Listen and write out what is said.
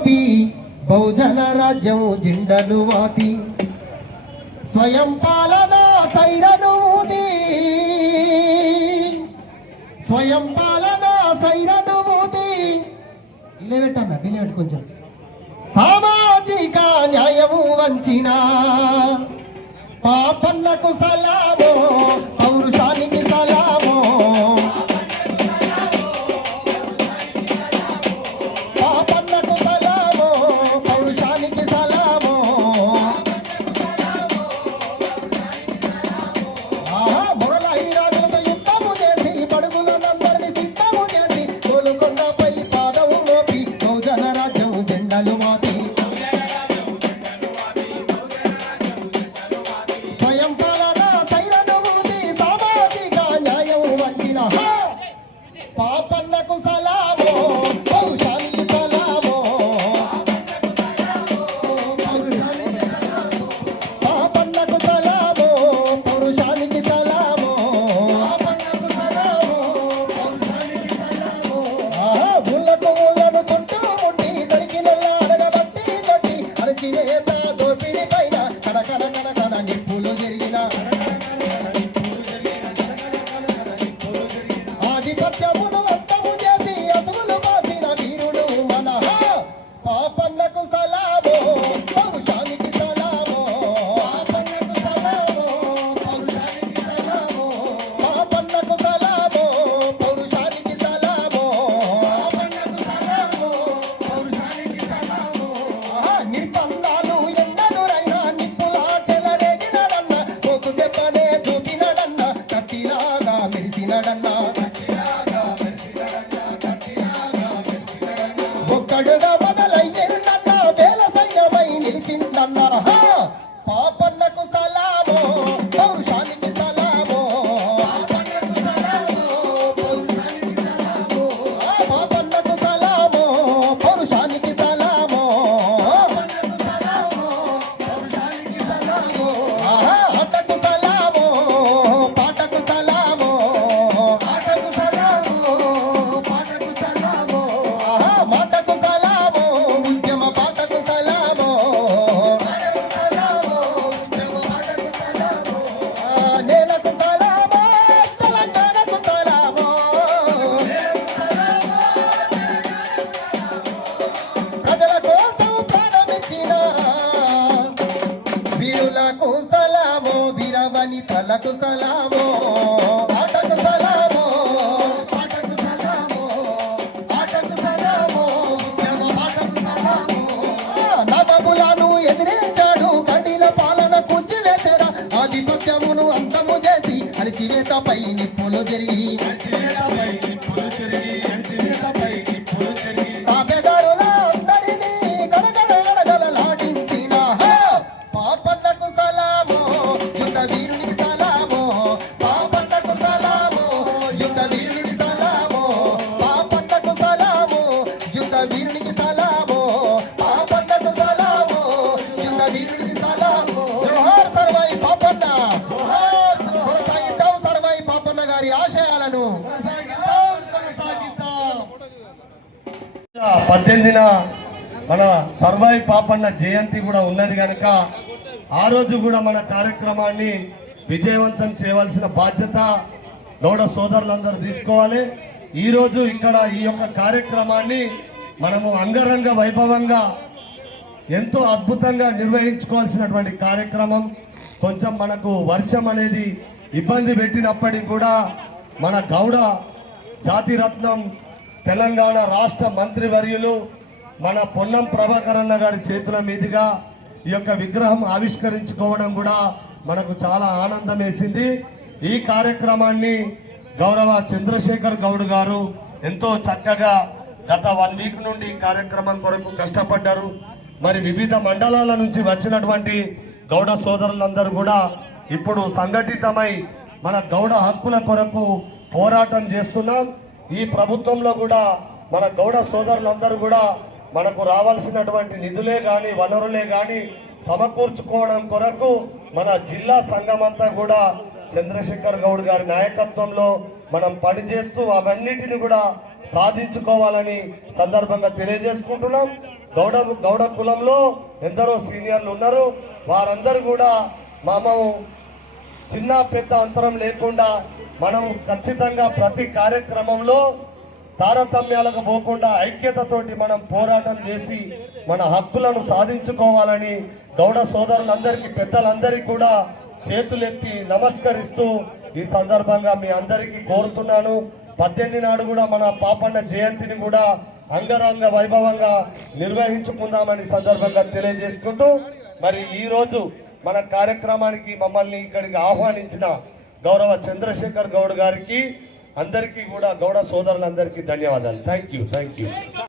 మోపి బహుజన రాజ్యం జెండలు వాతి స్వయం పాలన సైరను ఊది స్వయం పాలన సైరను ఊది ఇల్లెట్టన్న డిలేవెట్ కొంచెం సామాజిక న్యాయము వంచిన పాపన్నకు సలామో పౌరుషానికి సలామో పాపన్నకు సలామో పౌరుషానికి సలామో మొగల హీరాజులతో యుద్ధము చేసి పడుగులందరినీ సిద్ధము చేసి గోలుకొండపై పాదము మోపి బహుజన రాజ్యం జెండలు మాతి స్వయం పాలన సైరను ఊది సామాజిక న్యాయం వంచిన పాపన్నకు సలామో పౌరుషానికి సలామో పాపన్నకు సలామో పౌరుషానికి సలామో ఊళ్ళకు ఊళ్ళను చుట్టూ ముట్టి దొరికినల్ల అడగబట్టి కొట్టి అరచినేత దోపిడి పైన కడకడ కడకడ నిప్పులు జరిగిన ఆధిపత్యమును అంతము చేసి అసువులు పాసిన వీరుడు మన పాపన్నకు సలామో పౌరుషానికి సలామో పాపన్నకు సలామో పౌరుషానికి సలామో పాపన్నకు సలామో పౌరుషానికి సలామో పాపన్నకు సలామో పౌరుషానికి సలామో నిర్బంధాలు ఎన్నడురైనా నిప్పులా చెలరేగినడన్న పోకు దెబ్బనే చూపినడన్న కత్తిలాగా మెరిసినడన్న ఒక్కడుగా మొదలయ్యిందన్న వేల సైన్యమై నిలిచిందన్న పాపన్నకు సలామో పౌరుషానికి సలామో పాపన్నకు సలామో పౌరుషానికి సలామో పాపన్నకు సలామో పౌరుషానికి సలామో పాపన్నకు సలామో పౌరుషానికి సలామో ఆటకు సలామో పాటకు సలామో ఆటకు సలామో పాటకు సలామో మాటకు సలామో ఉద్యమ పాటకు సలామో మాటకు సలామో ఉద్యమ పాటకు సలామో నేలకు సలామో తెలంగాణకు సలామో నేలకు సలామో ప్రజల కోసం ప్రాణమిచ్చిన వీరులకు సలామో వీరవనితలకు సలామో ఆటకు సలామో పాటకు సలామో ఆటకు సలామో ఉద్యమ పాటకు సలామో నవములను ఎదిరించాడు కండిల పాలన కూల్చివేశారా ఆధిపత్యమును అంతము చేసి అణచివేతపై నిప్పులు జరిగి తాబేదారుల అందరినీ గడగడ గడగడలాడించిన పాపన్నకు సలామో యుద్ధ వీరునికి సలామో పాపన్నకు సలామో యుద్ధ వీరునికి సలామో పాపన్నకు సలామో యుద్ధ వీరునికి సలామో పాపన్నకు సలామో యుద్ధ వీరునికి సలామో జోహార్ సర్వాయి పాపన్న కొనసాగిద్దాం సర్వాయి పాపన్న గారి ఆశయాలను 18న మన సర్వాయి పాపన్న జయంతి కూడా ఉన్నది కనుక ఆ రోజు కూడా మన కార్యక్రమాన్ని విజయవంతం చేయవలసిన బాధ్యత గౌడ సోదరులందరూ తీసుకోవాలి. ఈరోజు ఇక్కడ ఈ యొక్క కార్యక్రమాన్ని మనము అంగరంగ వైభవంగా ఎంతో అద్భుతంగా నిర్వహించుకోవాల్సినటువంటి కార్యక్రమం. కొంచెం మనకు వర్షం అనేది ఇబ్బంది పెట్టినప్పటికీ కూడా మన గౌడ జాతిరత్నం తెలంగాణ రాష్ట్ర మంత్రివర్యులు మన పొన్నం ప్రభాకర్ అన్న గారి చేతుల మీదుగా ఈ యొక్క విగ్రహం ఆవిష్కరించుకోవడం కూడా మనకు చాలా ఆనందం వేసింది. ఈ కార్యక్రమాన్ని గౌరవ చంద్రశేఖర్ గౌడ్ గారు ఎంతో చక్కగా గత 1 వీక్ నుండి ఈ కార్యక్రమం కొరకు కష్టపడ్డారు. మరి వివిధ మండలాల నుంచి వచ్చినటువంటి గౌడ సోదరులందరూ కూడా ఇప్పుడు సంఘటితమై మన గౌడ హక్కుల కొరకు పోరాటం చేస్తున్నాం. ఈ ప్రభుత్వంలో కూడా మన గౌడ సోదరులందరూ కూడా మనకు రావాల్సినటువంటి నిధులే కానీ వనరులే కానీ సమకూర్చుకోవడం కొరకు మన జిల్లా సంఘం అంతా కూడా చంద్రశేఖర్ గౌడ్ గారి నాయకత్వంలో మనం పనిచేస్తూ అవన్నిటిని కూడా సాధించుకోవాలని సందర్భంగా తెలియజేసుకుంటున్నాం. గౌడ కులంలో ఎందరో సీనియర్లు ఉన్నారు. వారందరూ కూడా మనము చిన్న పెద్ద అంతరం లేకుండా మనం ఖచ్చితంగా ప్రతి కార్యక్రమంలో తారతమ్యాలకు పోకుండా ఐక్యతతోటి మనం పోరాటం చేసి మన హక్కులను సాధించుకోవాలని గౌడ సోదరులందరికీ పెద్దలందరికీ కూడా చేతులెత్తి నమస్కరిస్తూ ఈ సందర్భంగా మీ అందరికీ కోరుతున్నాను. 18 నాడు కూడా మన పాపన్న జయంతిని కూడా అంగరంగ వైభవంగా నిర్వహించుకుందామని సందర్భంగా తెలియజేసుకుంటూ మరి ఈ రోజు మన కార్యక్రమానికి మమ్మల్ని ఇక్కడికి ఆహ్వానించిన గౌరవ చంద్రశేఖర్ గౌడ్ గారికి అందరికీ కూడా గౌడ సోదరులందరికీ ధన్యవాదాలు. Thank you.